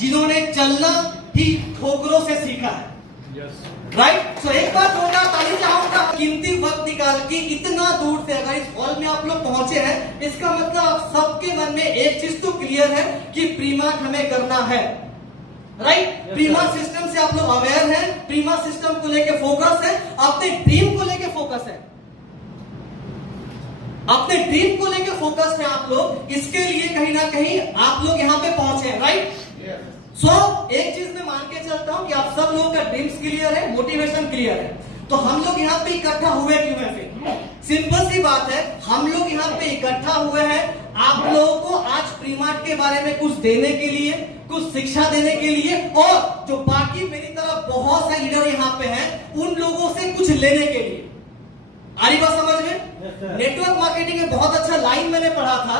जिन्होंने चलना ही ठोकरों से सीखा है। राइट? सो एक बार जोरदार ताली चाहूंगा। कीमती वक्त निकाल के इतना दूर से अगर इस हॉल में आप लोग पहुंचे हैं, इसका मतलब आप सबके मन में एक चीज तो क्लियर है कि प्रीमार्ट हमें करना है। राइट? प्रीमार्ट सिस्टम से आप लोग अवेयर हैं, प्रीमार्ट सिस्टम को लेके फोकस है, अपने ड्रीम को लेके फोकस है, अपने ड्रीम को लेके फोकस है आप लोग। इसके लिए कहीं ना कहीं आप लोग यहां पे पहुंचे हैं। राइट? सो एक चीज मैं मान के चलता हूं कि आप सब लोगों का ड्रीम्स क्लियर है, मोटिवेशन क्लियर है। तो हम लोग यहाँ पे इकट्ठा हुए क्यों है? फिर सिंपल सी बात है, हम लोग यहाँ पे इकट्ठा हुए हैं आप लोगों को आज प्रीमार्ट के बारे में कुछ देने के लिए, कुछ शिक्षा देने के लिए, और जो बाकी मेरी तरह बहुत से लीडर यहाँ पे हैं उन लोगों से कुछ लेने के लिए। आ रही बात समझ में? नेटवर्क मार्केटिंग में बहुत अच्छा लाइन मैंने पढ़ा था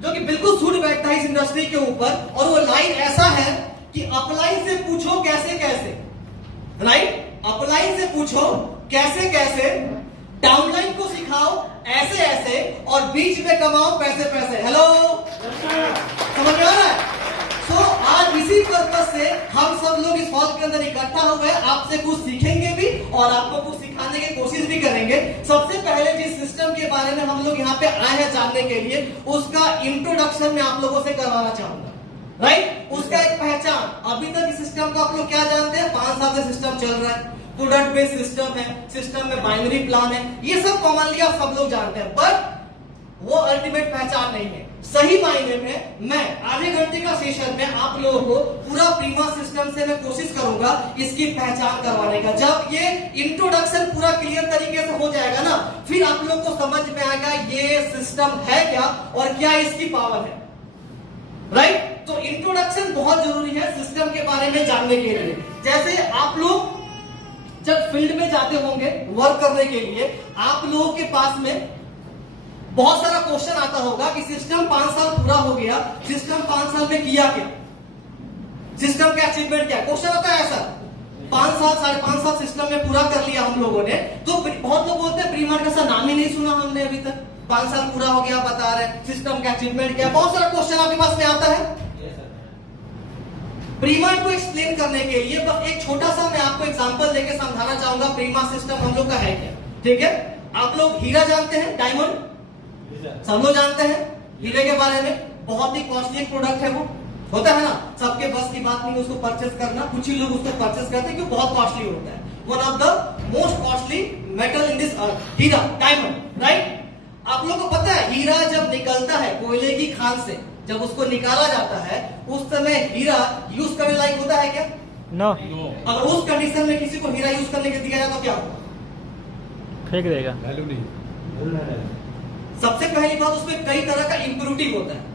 जो कि बिल्कुल सूट बैठता है इस इंडस्ट्री के ऊपर, और वो लाइन ऐसा है कि अपलाइन से पूछो कैसे कैसे। राइट? अपलाइन से पूछो कैसे कैसे, डाउनलाइन को सिखाओ ऐसे ऐसे, और बीच में कमाओ पैसे पैसे। हेलो, समझ में आ रहा है? सो आज इसी पर्पस से हम सब लोग इस हॉल के अंदर इकट्ठा हुए हैं, आपसे कुछ सीखेंगे भी और आपको कुछ सिखाने की कोशिश भी करेंगे। सबसे पहले जिस सिस्टम के बारे में हम लोग यहाँ पे आए हैं जानने के लिए, उसका इंट्रोडक्शन मैं आप लोगों से करवाना चाहूंगा। राइट? उसका एक पहचान। अभी तक इस सिस्टम को आप लोग क्या जानते हैं? 5 साल से सिस्टम चल रहा है, प्रोडक्ट बेस्ड सिस्टम है, सिस्टम में बाइनरी प्लान है, ये सब कॉमनली आप सब लोग जानते हैं, बट वो अल्टीमेट पहचान नहीं है। सही मायने में मैं आधे घंटे का सेशन में आप लोगों को पूरा प्रीमार्ट सिस्टम से मैं कोशिश करूंगा इसकी पहचान करवाने का। जब ये इंट्रोडक्शन पूरा क्लियर तरीके से हो जाएगा ना, फिर आप लोग को समझ में आएगा ये सिस्टम है क्या और क्या इसकी पावर है। राइट? तो इंट्रोडक्शन बहुत जरूरी है सिस्टम के बारे में जानने के लिए। जैसे आप लोग जब फील्ड में जाते होंगे वर्क करने के लिए, आप लोगों के पास में बहुत सारा क्वेश्चन आता होगा कि सिस्टम 5 साल पूरा हो गया, सिस्टम 5 साल में किया क्या, सिस्टम का अचीवमेंट क्या। क्वेश्चन आता है ऐसा, 5 साल 5.5 साल सिस्टम में पूरा कर लिया हम लोगों ने, तो बहुत लोग बोलते हैं प्रीमार्ट का नाम ही नहीं सुना हमने अभी तक, 5 साल पूरा हो गया बता रहे, सिस्टम का अचीवमेंट क्या। बहुत सारा क्वेश्चन आपके पास में आता है। प्रीमार्ट को एक्सप्लेन करने के लिए बस एक छोटा सा मैं आपको एग्जांपल देके समझाना चाहूंगा प्रीमार्ट सिस्टम हम लोग का है क्या। ठीक है? आप लोग हीरा जानते हैं, डायमंड सब लोग जानते हैं हीरे के बारे में, बहुत ही कॉस्टली प्रोडक्ट है वो, होता है ना, सबके बस की बात नहीं उसको परचेस करना, कुछ ही लोग उसको परचेस करते हैं क्योंकि बहुत कॉस्टली होता है। One of the most costly metal in this earth, हीरा, डायमंड। राइट? आप लोगों को पता है हीरा जब निकलता है कोयले की खान से, जब उसको निकाला जाता है उस समय हीरा यूज करने लायक होता है क्या? नो। अगर उस कंडीशन में किसी को हीरा यूज करने के दिया जाए तो क्या होगा? फेंक देगा, वैल्यू नहीं। सबसे पहली बात उसमें कई तरह का इंप्योरिटी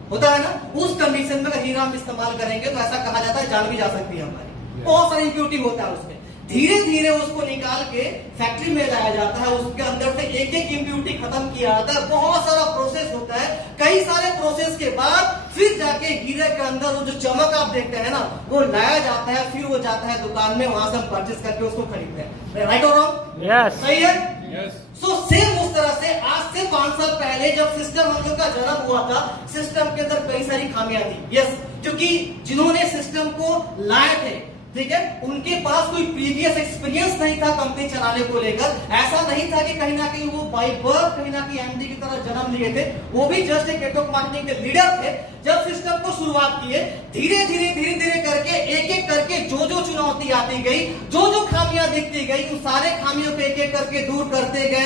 होता है ना, उस कंडीशन में अगर हीरा हम इस्तेमाल करेंगे तो ऐसा कहा जाता है जान भी जा सकती है हमारी, बहुत सारी इंप्योरिटी होता है उसमें। धीरे धीरे उसको निकाल के फैक्ट्री में लाया जाता है, उसके अंदर से एक एक इंप्योरिटी खत्म किया जाता है, बहुत सारा प्रोसेस होता है। कई सारे प्रोसेस के बाद फिर जाके हीरे के अंदर वो जो चमक आप देखते हैं ना वो लाया जाता है, फिर वो जाता है दुकान में, वहां से हम परचेस करके उसको खरीदते हैं। राइट और रॉन्ग? यस। सही है? यस। सो सेम उस तरह से आज से 5 साल पहले जब सिस्टम हम लोग का जन्म हुआ था, सिस्टम के अंदर कई सारी खामियां थी। यस, क्योंकि जिन्होंने सिस्टम को लाए थे, ठीक है, उनके पास कोई प्रीवियस एक्सपीरियंस नहीं था कंपनी चलाने को लेकर। ऐसा नहीं था कि कहीं ना कहीं वो बाय बर्थ कहीं ना कहीं एमडी की तरह जन्म लिए थे, वो भी जस्ट एक नेटवर्क मार्केटिंग के लीडर थे। जब सिस्टम को शुरुआत किए, धीरे धीरे करके एक एक करके जो जो चुनौती आती गई, जो जो खामियां दिखती गई, उन सारे खामियों को एक एक करके दूर करते गए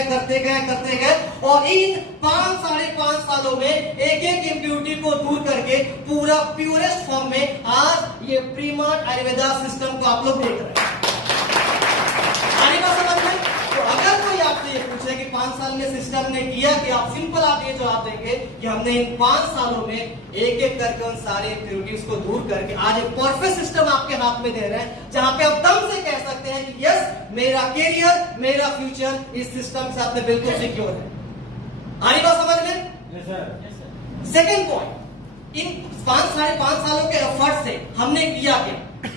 और इन 5-5.5 सालों में एक एक इम्प्योरिटी को दूर करके पूरा प्योरेस्ट फॉर्म में आज ये प्रीमार्ट आयुर्वेदा सिस्टम को आप लोग देख रहे हैं। आने का समझ में? तो अगर कोई आपसे ये पूछे कि 5 साल में सिस्टम ने किया कि आप सिंपल आप ये जवाब देंगे कि हमने इन 5 सालों में एक एक करके उन सारे इम्प्योरिटीज को दूर करके आज एक परफेक्ट सिस्टम आपके हाथ में दे रहे हैं, जहां पे आप दम से कह सकते हैं कि यस, मेरा कैरियर, मेरा फ्यूचर इस सिस्टम के साथ में बिल्कुल सिक्योर है। आने का समझ में? Yes sir. सेकेंड पॉइंट, इन 5-5.5 सालों के एफर्ट से हमने किया क्या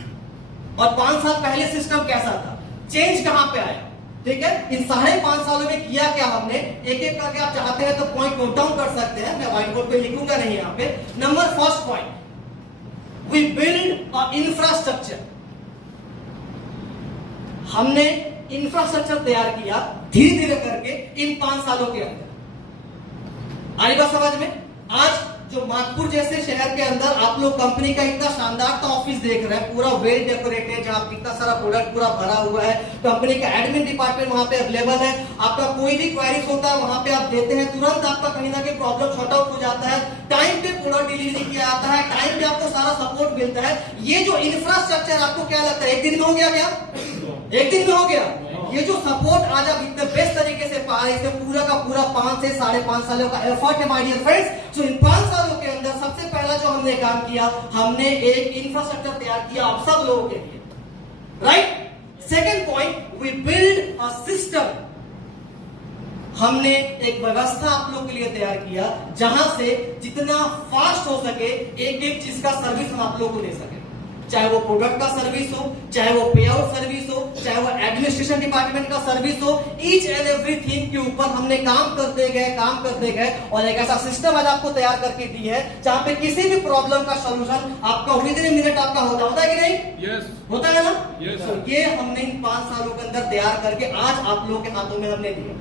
और 5 साल पहले सिस्टम कैसा था, चेंज कहां पे आया। ठीक है, इन 5.5 सालों में किया क्या हमने, एक एक करके आप चाहते हैं तो पॉइंट नोट डाउन कर सकते हैं, मैं व्हाइट बोर्ड पे लिखूंगा नहीं यहाँ पे। Number first point, we build infrastructure. हमने इंफ्रास्ट्रक्चर तैयार किया धीरे धीरे करके इन 5 सालों के अंदर। आई बात समझ में? आज जो नागपुर जैसे शहर के अंदर आप लोग कंपनी का इतना शानदार का ऑफिस देख रहे हैं, पूरा वेल डेकोरेटेड, जहां कितना सारा प्रोडक्ट पूरा भरा हुआ है। कंपनी का एडमिन डिपार्टमेंट वहां पे अवेलेबल है। आपका कोई भी क्वेरीज होता है वहां पे आप देते हैं, तुरंत आपका कहीं ना कहीं प्रॉब्लम सॉर्ट आउट हो जाता है, टाइम पे प्रोडक्ट डिलीवरी किया जाता है, टाइम पे आपको सारा सपोर्ट मिलता है। ये जो इंफ्रास्ट्रक्चर आपको क्या लगता है एक दिन में हो गया क्या? एक दिन में हो गया? ये जो सपोर्ट आज आप इतने बेस्ट तरीके से पा रहे हैं, इसमें पूरा का पूरा 5 से 5.5 सालों का एफर्ट है माय डियर फ्रेंड्स। सो इन 5 सालों के अंदर सबसे पहला जो हमने काम किया, हमने एक इंफ्रास्ट्रक्चर तैयार किया आप सब लोगों के लिए, right? Second point, we build a system. हमने एक व्यवस्था आप लोगों के लिए तैयार किया जहां से जितना फास्ट हो सके एक एक चीज का सर्विस हम आप लोगों को दे सके, चाहे वो प्रोडक्ट का सर्विस हो, चाहे वो पे आउट सर्विस हो, चाहे वो एडमिनिस्ट्रेशन डिपार्टमेंट का सर्विस हो। ईच एंड एवरीथिंग के ऊपर हमने काम करते गए और एक ऐसा सिस्टम आज आपको तैयार करके दी है जहां पे किसी भी प्रॉब्लम का सॉल्यूशन आपका विद इन मिनट आपका होता है कि नहीं? यस, होता है ना? Yes, तो ये हमने इन 5 सालों के अंदर तैयार करके आज आप लोगों के हाथों में हमने दिया।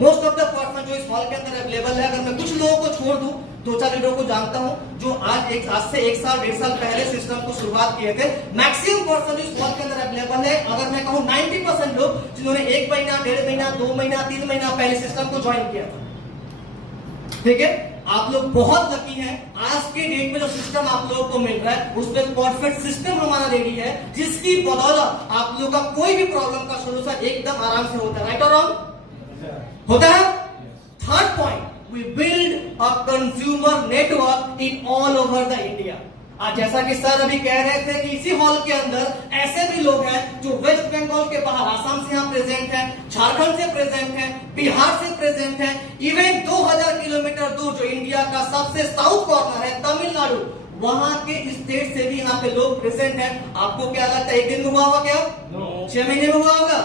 मोस्ट ऑफ द पर्सन जो इस हॉल के अंदर अवेलेबल है, अगर मैं कुछ लोगों को छोड़ दूं, 2-4 लीडरों को जानता हूं जो आज से 1 साल 1.5 साल पहले सिस्टम को शुरुआत किए थे। मैक्सिमम पर्सन जो इस हॉल के अंदर अवेलेबल है, अगर मैं कहूं 90% लोग जिन्होंने 1 महीना, 1.5 महीना, 2 महीना, 3 महीना पहले सिस्टम को ज्वाइन किया था। ठीक है, आप लोग बहुत लकी हैं। आज के डेट में जो सिस्टम आप लोगों को मिल रहा है उसमें परफेक्ट सिस्टम हमारा रेडी है, जिसकी बदौलत आप लोगों का कोई भी प्रॉब्लम का सोल्यूशन एकदम आराम से होता है। राइट और रॉन्ग? होता है। Third point, we build a consumer network in all over the India. आज जैसा कि सर अभी कह रहे थे कि इसी हॉल के अंदर ऐसे भी लोग हैं जो वेस्ट बंगाल के बाहर आसाम से यहाँ प्रेजेंट हैं, झारखंड से प्रेजेंट हैं, बिहार से प्रेजेंट हैं, इवन 2000 किलोमीटर दूर जो इंडिया का सबसे साउथ कॉर्नर है तमिलनाडु, वहां के स्टेट से भी यहाँ पे लोग प्रेजेंट हैं। आपको क्या लगता है एक दिन में हुआ होगा क्या? 6 महीने में हुआ होगा?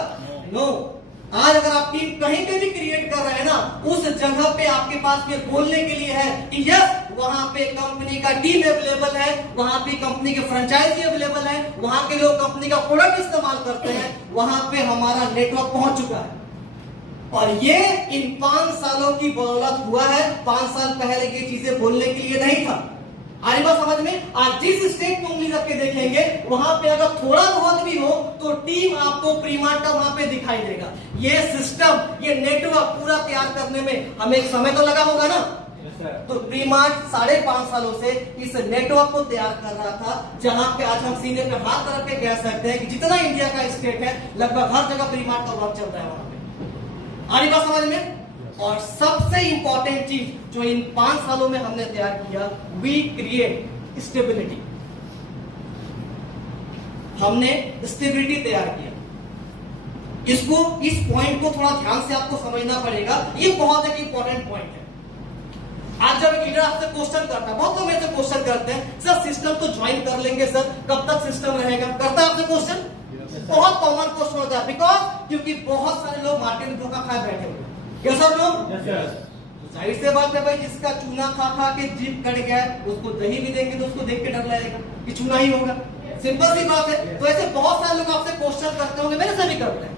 नो। आज अगर आप टीम कहीं पे भी क्रिएट कर रहे हैं ना, उस जगह पे आपके पास ये बोलने के लिए है कि यस, वहां पे कंपनी का टीम अवेलेबल है, वहां पे कंपनी के फ्रेंचाइजी अवेलेबल है, वहां के लोग कंपनी का प्रोडक्ट इस्तेमाल करते हैं, वहां पे हमारा नेटवर्क पहुंच चुका है। और ये इन 5 सालों की बदौलत हुआ है। 5 साल पहले ये चीजें बोलने के लिए नहीं था। आ रही बात समझ में? आज जिस स्टेट में उंगली रख के देखेंगे वहां पे अगर थोड़ा बहुत भी हो तो टीम आपको प्रीमार्ट का वहां पे दिखाई देगा। ये सिस्टम, ये नेटवर्क पूरा तैयार करने में हमें एक समय तो लगा होगा ना? तो प्रीमार्ट 5.5 सालों से इस नेटवर्क को तैयार कर रहा था, जहां पे आज हम सीने पे हाथ रख के कह सकते हैं कि जितना इंडिया का स्टेट है लगभग हर जगह प्रीमार्ट का वर्क चल रहा है वहां पे। आ रही बात समझ में? और सबसे इंपॉर्टेंट चीज जो इन 5 सालों में हमने तैयार किया, वी क्रिएट स्टेबिलिटी। हमने स्टेबिलिटी तैयार किया। इस पॉइंट को थोड़ा ध्यान से आपको समझना पड़ेगा। ये बहुत एक इंपॉर्टेंट पॉइंट है। आज जब एक लीडर आपसे क्वेश्चन करता है, बहुत लोग मेरे से क्वेश्चन करते हैं, सर सिस्टम तो ज्वाइन कर लेंगे सर, कब तक सिस्टम रहेगा? करता है आपसे क्वेश्चन? बहुत कॉमन क्वेश्चन होता है, बिकॉज क्योंकि बहुत सारे लोग मार्केट में धोखा खाए बैठे हुए। क्या सर लोग? जाहिर से बात है भाई, जिसका चूना खा खा के जीभ कट गया है, उसको दही भी देंगे तो उसको देख के डर लगेगा कि चूना ही होगा। सिंपल सी बात है। तो ऐसे बहुत सारे लोग आपसे क्वेश्चन करते होंगे, मेरे से भी करते हैं।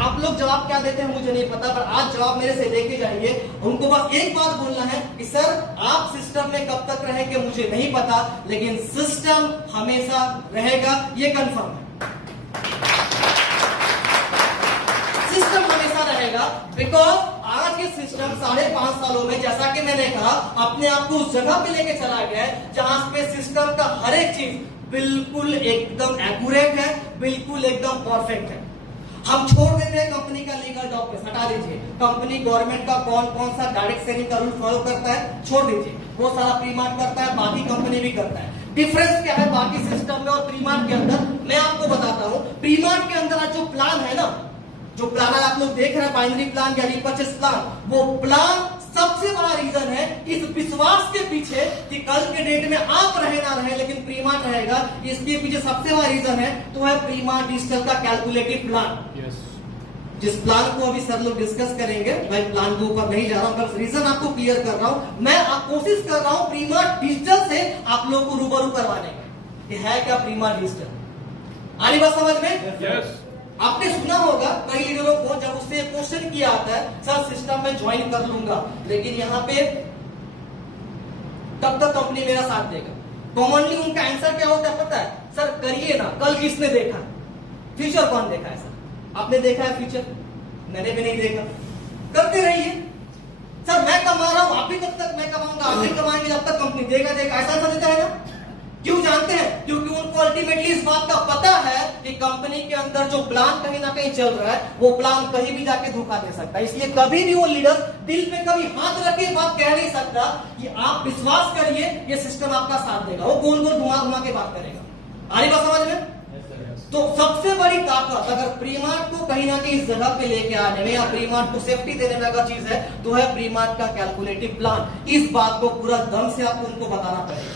आप लोग जवाब क्या देते हैं मुझे नहीं पता, पर आज जवाब मेरे से लेके जाइए। उनको बस एक बात बोलना है कि सर आप सिस्टम में कब तक रहेंगे मुझे नहीं पता, लेकिन सिस्टम हमेशा रहेगा, ये कंफर्म है। सिस्टम हमेशा रहेगा, बिकॉज आज ये सिस्टम 5.5 सालों में, जैसा कि मैंने कहा, अपने आप को उस जगह पे लेके चला गया है जहां पे सिस्टम का हर एक चीज बिल्कुल एकदम एक्यूरेट है, बिल्कुल एकदम परफेक्ट है। हम छोड़ देते हैं कंपनी का लीगल डॉक्यूमेंट, हटा दीजिए। कंपनी गवर्नमेंट का कौन सा डायरेक्ट सेलिंग का रूल फॉलो करता है, छोड़ दीजिए। वो सारा प्रीमार्ट करता है, बाकी कंपनी भी करता है। डिफरेंस क्या है बाकी सिस्टम में और प्रीमार्ट के अंदर, मैं आपको बताता हूं। प्रीमार्ट के अंदर जो प्लान है ना, जो प्लान आप लोग देख रहे हैं, बाइनरी प्लान या रीपर्चेस प्लान, वो प्लान सबसे बड़ा रीजन है इस विश्वास के पीछे कि कल के डेट में आप रहे ना रहे लेकिन प्रीमार्ट रहेगा। इसके पीछे सबसे बड़ा रीजन है तो है प्रीमार्ट डिजिटल का कैलकुलेटिव प्लान। जिस प्लान को अभी सर लोग डिस्कस करेंगे, मैं प्लान के ऊपर नहीं जा रहा हूं, बस रीजन आपको क्लियर कर रहा हूं। मैं कोशिश कर रहा हूं प्रीमार्ट डिजिटल से आप लोगों को रूबरू करवाने का। कि है क्या प्रीमा डिजिटल। आ रही बात समझ में? यस। आपने सुना होगा कई लीडरों को जब उससे क्वेश्चन किया आता है, सर सिस्टम में ज्वाइन कर लूंगा, लेकिन यहाँ पे तब तक कंपनी मेरा साथ देगा। कॉमनली उनका आंसर क्या होता है पता है? सर करिए ना, कल किसने देखा? फ्यूचर कौन देखा है? सर आपने देखा है फ्यूचर? मैंने भी नहीं देखा। करते रहिए। सर मैं कमा रहा हूं, आप भी तब तक मैं कमाऊंगा, आप भी कमाएंगे जब तक कंपनी देगा। ऐसा देता है ना? क्यों जानते हैं? क्योंकि उनको अल्टीमेटली इस बात का पता है कि कंपनी के अंदर जो प्लान कहीं ना कहीं चल रहा है, वो प्लान कहीं भी जाके धोखा दे सकता है। इसलिए कभी भी वो लीडर दिल पे कभी हाथ रख के बात कह नहीं सकता कि आप विश्वास करिए ये सिस्टम आपका साथ देगा। वो गोल गोल घुमा घुमा के बात करेगा। आ रही बात समझ में? तो सबसे बड़ी ताकत अगर प्रीमार्ट को कहीं ना कहीं इस जगह पे लेके आने में या प्रीमार्ट को सेफ्टी देने में अगर चीज है तो है प्रीमार्ट का कैलकुलेटिव प्लान। इस बात को पूरा दम से आपको उनको बताना पड़ेगा,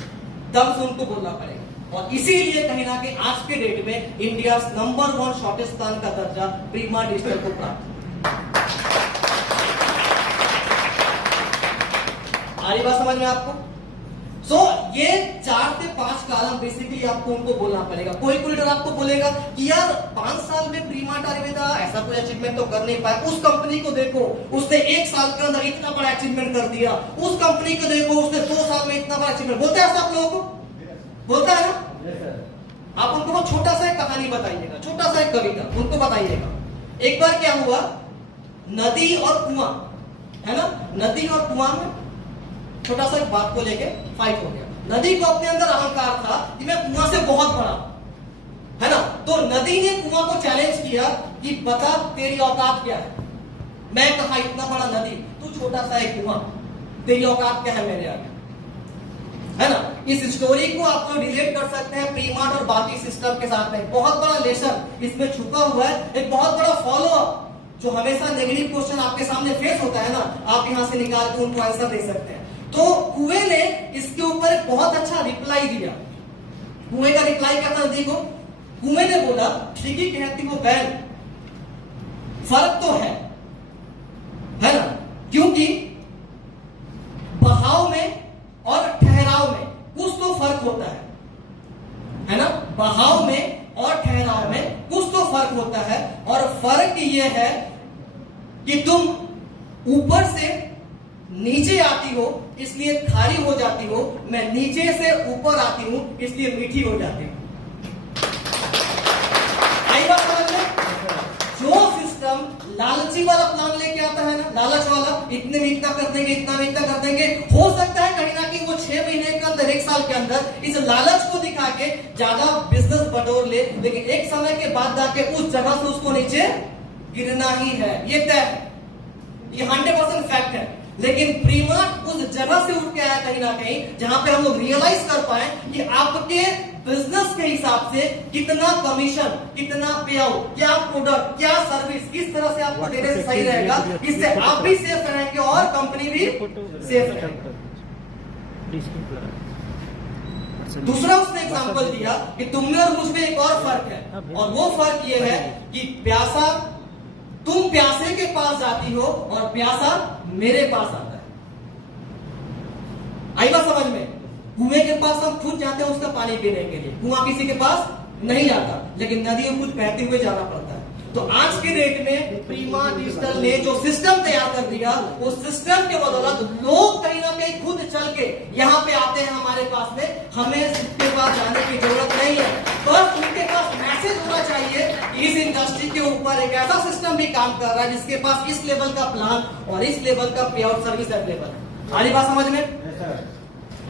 दम से उनको बोलना पड़ेगा। और इसीलिए कहीं ना कहीं आज के डेट में इंडिया नंबर 1 शॉर्टेस्ट प्लान का दर्जा प्रीमार्ट डिजिटल को प्राप्त। आ रही बात समझ में आपको? ये 4 से 5 कारण बेसिकली आपको उनको बोलना पड़ेगा। कोई लीडर आपको बोलेगा कि यार 5 साल में प्रीमार्ट आयुर्वेदा ऐसा कोई अचीवमेंट तो कर नहीं पाया, उस कंपनी को देखो उसने 1 साल के अंदर इतना बड़ा अचीवमेंट कर दिया, उस कंपनी को देखो उसने 2 साल में इतना बड़ा अचीवमेंट। बोलते हैं आप लोगों को? बोलता है ना? आप उनको वो छोटा सा एक कहानी बताइएगा, छोटा सा एक कविता उनको बताइएगा। एक बार क्या हुआ, नदी और कुआं है ना, नदी और कुआं में छोटा सा एक बात को लेके फाइट हो गया। नदी को अपने अंदर अहंकार था कि मैं कुआं से बहुत बड़ा है ना, तो नदी ने कुआं को चैलेंज किया कि बता तेरी औकात क्या है। मैं कहा इतना बड़ा नदी, तू छोटा सा एक कुआं, तेरी औकात क्या है मेरे आगे, है ना। इस स्टोरी को आप जो रिलेट कर सकते हैं प्रीमार्ट और बाकी सिस्टम के साथ में, बहुत बड़ा लेसन इसमें छुपा हुआ है। एक बहुत बड़ा फॉलो अप जो हमेशा नेगेटिव क्वेश्चन आपके सामने फेस होता है ना, आप यहां से निकाल के उनको आंसर दे सकते हैं। तो कुएं ने इसके ऊपर एक बहुत अच्छा रिप्लाई दिया। कुएं का रिप्लाई क्या था देखो। कुएं ने बोला ठीक ही कहती वो बहन, फर्क तो है ना, क्योंकि बहाव में और ठहराव में कुछ तो फर्क होता है ना। बहाव में और ठहराव में कुछ तो फर्क होता है, और फर्क ये है कि तुम ऊपर से नीचे आती हो इसलिए खारी हो जाती हो, मैं नीचे से ऊपर आती हूं इसलिए मीठी हो जाती हूं। आई बात समझ में? जो सिस्टम लालची वाला प्लान लेके आता है ना, लालच वाला, इतने में इतना कर देंगे, इतना में इतना कर देंगे, हो सकता है कहीं ना कहीं वो 6 महीने के अंदर 1 साल के अंदर इस लालच को दिखा के ज्यादा बिजनेस बटोर ले, लेकिन एक समय के बाद जाके उस जगह से उसको नीचे गिरना ही है, ये तय है, ये 100% फैक्ट है। लेकिन प्रीमार्ट उस जगह से उठ के आया कहीं ना कहीं जहां पे हम लोग रियलाइज कर पाए कि आपके बिजनेस के हिसाब से कितना कमीशन, कितना पे आउट, क्या प्रोडक्ट, क्या सर्विस, किस तरह से आपको देने से सही रहेगा, इससे आप भी सेफ रहेंगे और कंपनी भी सेफ रहेगी। दूसरा उसने एग्जांपल दिया कि तुमने और मुझ में एक और फर्क है, और वो फर्क ये है कि प्यासा, तुम प्यासे के पास जाती हो और प्यासा मेरे पास आता है। आई बात समझ में? कुएं के पास हम खुद जाते हैं उसका पानी पीने के लिए, कुआं किसी के पास नहीं जाता, लेकिन नदी में कुछ बहते हुए जाना पड़ता है। तो आज के डेट में प्रीमा डिजिटल ने जो सिस्टम तैयार कर दिया, उस सिस्टम के बदौलत लोग कहीं ना कहीं खुद चल के यहाँ पे आते हैं हमारे पास में, हमें उसके पास जाने की जरूरत नहीं है। बस उनके पास मैसेज होना चाहिए इस इंडस्ट्री के ऊपर एक ऐसा सिस्टम भी काम कर रहा है जिसके पास इस लेवल का प्लान और इस लेवल का पे आउट सर्विस अवेलेबल है। सारी बात समझ में?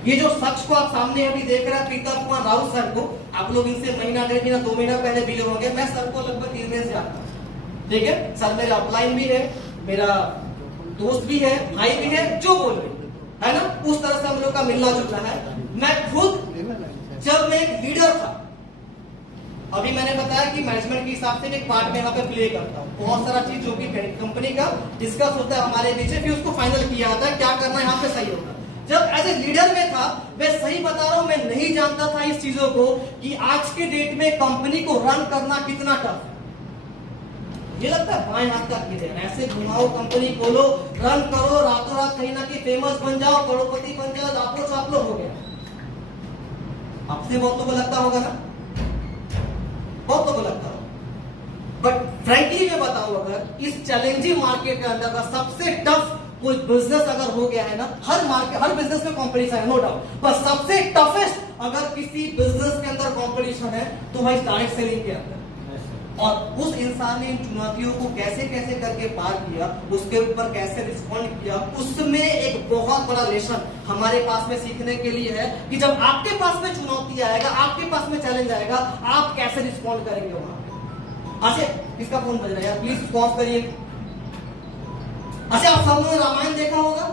ये जो शख्स को आप सामने अभी देख रहे हैं पीतम कुमार राउत सर को, आप लोग इनसे महीना, 1.5 महीना, 2 महीना पहले मिले होंगे। मैं सर को लगभग 3 महीने से जानता हूं, ठीक है। सर मेरा अपलाइन भी है, मेरा दोस्त भी है, भाई भी है, जो बोल रहे है ना, उस तरह से हम लोग का मिलना जुलना है। मैं खुद जब मैं एक लीडर था, अभी मैंने बताया कि मैनेजमेंट के हिसाब से एक पार्ट में यहाँ पे प्ले करता हूँ, बहुत सारा चीज जो कि कंपनी का डिस्कस होता है हमारे बीच में, फिर उसको फाइनल किया जाता है क्या करना यहाँ पे सही होगा। जब एज ए लीडर में था, मैं सही बता रहा हूं, मैं नहीं जानता था इस चीजों को कि आज के डेट में कंपनी को रन करना कितना टफ है। ये लगता है बाएं हाथ का खेल है, ऐसे घुमाओ, कंपनी खोलो, रन करो, रातों रात कहीं ना कहीं फेमस बन जाओ, करोड़पति बन जाओ, आपको सब लोग हो गया। आपसे बहुत लोगों को लगता होगा ना, बहुत लोगों को लगता होगा। बट फ्रैंकली मैं बताऊं, अगर इस चैलेंजिंग मार्केट के अंदर का सबसे टफ कोई बिजनेस अगर हो गया है ना, हर बिजनेस में कंपटीशन है, नो डाउट, पर सबसे टफेस्ट अगर किसी बिजनेस के अंदर कंपटीशन है तो भाई डायरेक्ट सेलिंग के अंदर। और उस इंसान ने इन चुनौतियों को कैसे कैसे करके पार किया, उसके ऊपर कैसे रिस्पॉन्ड किया, उसमें एक बहुत बड़ा लेसन हमारे पास में सीखने के लिए है कि जब आपके पास में चुनौती आएगा, आपके पास में चैलेंज आएगा, आप कैसे रिस्पॉन्ड करेंगे वहां पे। अच्छा, किसका फोन बज रहा है, प्लीज पॉज करिए। अच्छा, आप सब लोगों ने रामायण देखा होगा,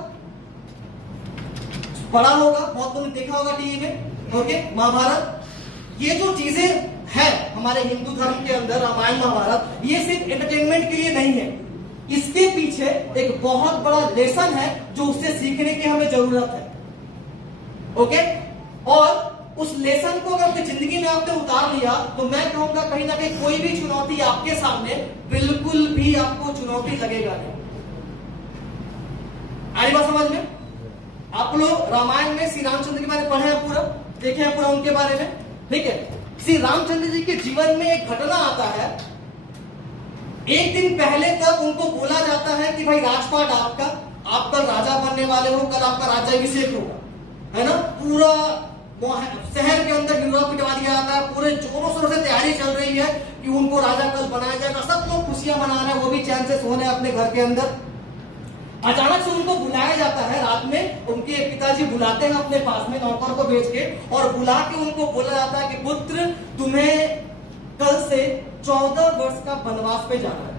पढ़ा होगा, बहुत लोगों ने देखा होगा टीवी में, ओके, महाभारत। ये जो चीजें है हमारे हिंदू धर्म के अंदर, रामायण महाभारत, ये सिर्फ एंटरटेनमेंट के लिए नहीं है, इसके पीछे एक बहुत बड़ा लेसन है जो उससे सीखने की हमें जरूरत है, ओके। और उस लेसन को अगर अपनी जिंदगी में आपने उतार लिया तो मैं कहूंगा कहीं ना कहीं कोई भी चुनौती आपके सामने बिल्कुल भी आपको चुनौती लगेगा नहीं। आई बात समझ में? आप लोग रामायण में श्री रामचंद्र के बारे में पढ़े हैं, पूरा देखे हैं, पूरा उनके बारे में, ठीक है। श्री रामचंद्र जी के जीवन में एक घटना आता है, एक दिन पहले तक उनको बोला जाता है कि भाई राजपाट आपका, आप कल राजा बनने वाले हो, कल आपका राज्याभिषेक होगा, है ना। पूरा शहर के अंदर गिरोह पिटवा दिया जाता है, पूरे जोरों शोरों से तैयारी चल रही है कि उनको राजा कल बनाया जाएगा, सब लोग खुशियां मना रहे हैं, वो भी चैन से सोने अपने घर के अंदर। अचानक से उनको बुलाया जाता है रात में, उनके पिताजी बुलाते हैं अपने पास में नौकर को भेज के, और बुला के उनको बोला जाता है कि पुत्र, तुम्हें कल से 14 वर्ष का वनवास पे जाना है।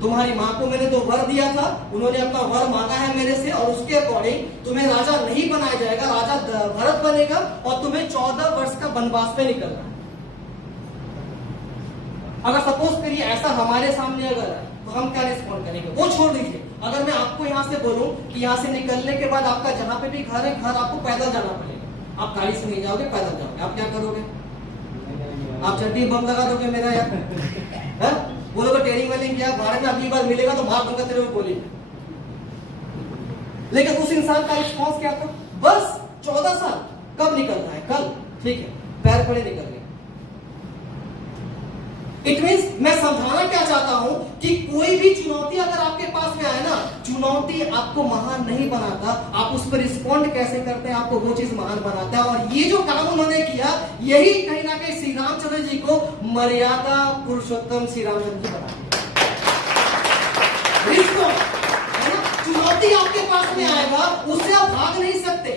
तुम्हारी माँ को मैंने तो वर दिया था, उन्होंने अपना वर मांगा है मेरे से, और उसके अकॉर्डिंग तुम्हें राजा नहीं बनाया जाएगा, राजा भरत बनेगा, और तुम्हें 14 वर्ष का वनवास पे निकलना है। अगर सपोज करिए ऐसा हमारे सामने अगर है तो हम क्या रिस्पॉन्ड करेंगे, वो छोड़ दीजिए। अगर मैं आपको यहाँ से बोलूं कि यहाँ से निकलने के बाद आपका जहां पे भी घर है, घर आपको पैदल जाना पड़ेगा, आप गाड़ी से नहीं जाओगे, पैदल जाओगे, आप क्या करोगे? आप चट्टी बम लगा दोगे मेरा यार, है? बोलोगे ट्रेनिंग वाले क्या, भारत में अगली बार मिलेगा तो मार दूंगा तेरे को गोली। लेकिन उस इंसान का रिस्पॉन्स क्या था? बस 14 साल, कब निकलना है? कल, ठीक है, पैर पड़े निकल गए। इट मीन्स मैं समझाना क्या चाहता हूं कि कोई भी चुनौती अगर आपके पास में आए ना, चुनौती आपको महान नहीं बनाता, आप उस पर रिस्पॉन्ड कैसे करते हैं, आपको वो चीज महान बनाता है। और ये जो काम उन्होंने किया, यही कहीं ना कहीं श्री रामचंद्र जी को मर्यादा पुरुषोत्तम श्री रामचंद्र जी बना है ना। चुनौती आपके पास में आएगा, उससे आप भाग नहीं सकते,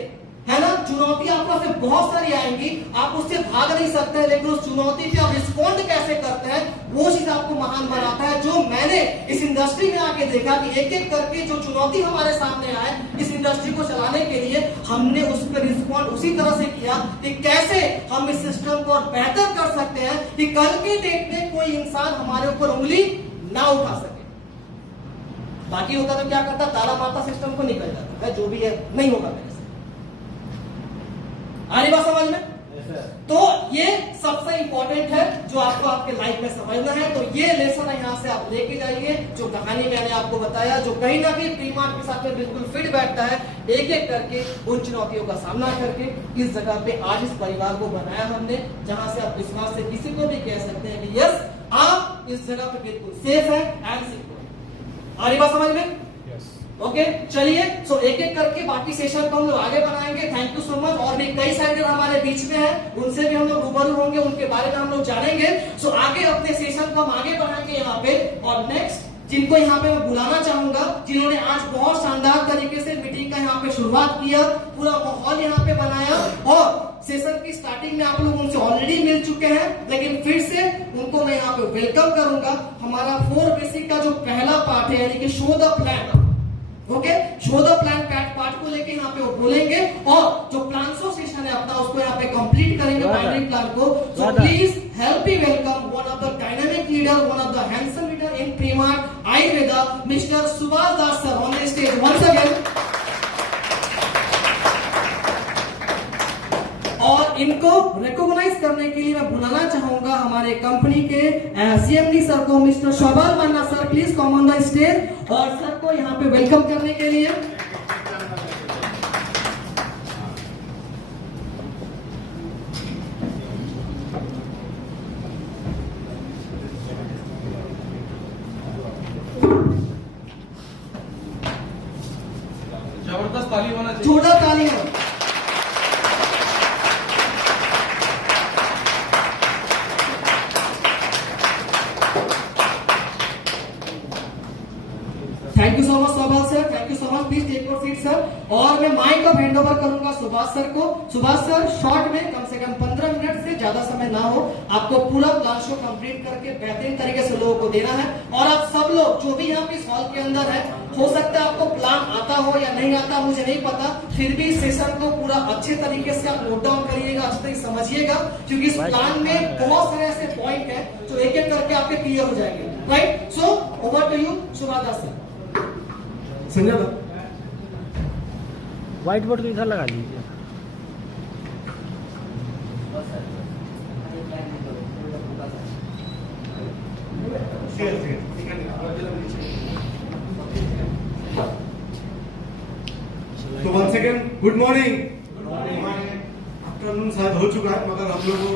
है ना। चुनौती आपके पास में बहुत सारी आएंगी, आप उससे भाग नहीं सकते, लेकिन उस चुनौती पे आप रिस्पॉन्ड कैसे करते हैं, वो चीज आपको महान बनाता है। जो मैंने इस इंडस्ट्री में आके देखा कि एक एक करके जो चुनौती हमारे सामने आए, इस इंडस्ट्री को चलाने के लिए हमने उस पर रिस्पॉन्ड उसी तरह से किया कि कैसे हम इस सिस्टम को और बेहतर कर सकते हैं कि कल के डेट में कोई इंसान हमारे ऊपर उंगली ना उठा सके। बाकी होता तो क्या करता, ताला मारता, सिस्टम को निकल जाता है, जो भी है नहीं होगा मेरे से। आ रही बात समझ में? तो ये सबसे इंपॉर्टेंट है जो आपको आपके लाइफ में समझना है। तो ये लेसन यहाँ से आप लेके जाइए, जो कहानी मैंने आपको बताया, जो कहीं ना कहीं प्रीमार्ट के साथ में बिल्कुल फिट बैठता है, एक एक करके उन चुनौतियों का सामना करके इस जगह पे आज इस परिवार को बनाया हमने, जहां से आप विश्वास से किसी को भी कह सकते हैं कि यस, आप इस जगह पे बिल्कुल सेफ है एंड सिक्योर। आ रही बात समझ में? ओके, चलिए। सो एक एक करके बाकी सेशन को हम लोग आगे बढ़ाएंगे। Thank you so much. और भी कई साइडर हमारे बीच में हैं, उनसे भी हम लोग रूबरू होंगे, उनके बारे में हम लोग जानेंगे। सो आगे अपने सेशन को हम आगे बढ़ाएंगे यहाँ पे। और नेक्स्ट जिनको यहाँ पे मैं बुलाना चाहूंगा, जिन्होंने आज बहुत शानदार तरीके से मीटिंग का यहाँ पे शुरुआत किया, पूरा माहौल यहाँ पे बनाया, और सेशन की स्टार्टिंग में आप लोग उनसे ऑलरेडी मिल चुके हैं, लेकिन फिर से उनको मैं यहाँ पे वेलकम करूंगा। हमारा 4 बेसिक का जो पहला पार्ट है, यानी कि show the plan, okay, show the plan part को लेके यहाँ पे वो बोलेंगे, और जो प्लान सेशन है अपना उसको यहाँ पे कंप्लीट करेंगे बाइनरी प्लान को। So please help me welcome one of the dynamic leader, one of the handsome leader in Premart Ayurveda, mister Subhash Das sir on the stage once again. और इनको रिकॉग्नाइज करने के लिए मैं बुलाना चाहूंगा हमारे कंपनी के सीएमडी सर को, mister Shobhal Manna sir, please come on the stage, और सर को यहाँ पे वेलकम करने के लिए। और मैं माइक अब हैंड ओवर करूंगा सुभाष सर को। सुभाष सर, शॉर्ट में कम से कम 15 मिनट से ज्यादा समय ना हो, आपको पूरा प्लान शो कंप्लीट करके बेहतरीन तरीके से लोगों को देना है। और आप सब लोग जो भी यहाँ पे इस हॉल के अंदर है, हो सकता है आपको प्लान आता हो या नहीं आता, मुझे नहीं पता, फिर भी इस सेशन को पूरा अच्छे तरीके से आप नोट डाउन करिएगा, अच्छे तरीके समझिएगा, क्योंकि इस प्लान में बहुत सारे ऐसे पॉइंट है जो एक एक करके आपके क्लियर हो जाएंगे। Right, so over to you Subhash Das sir. Sanjay da, whiteboard तो इधर लगा लीजिए। तो one second, good morning. Afternoon शायद हो चुका है, मगर हम लोग को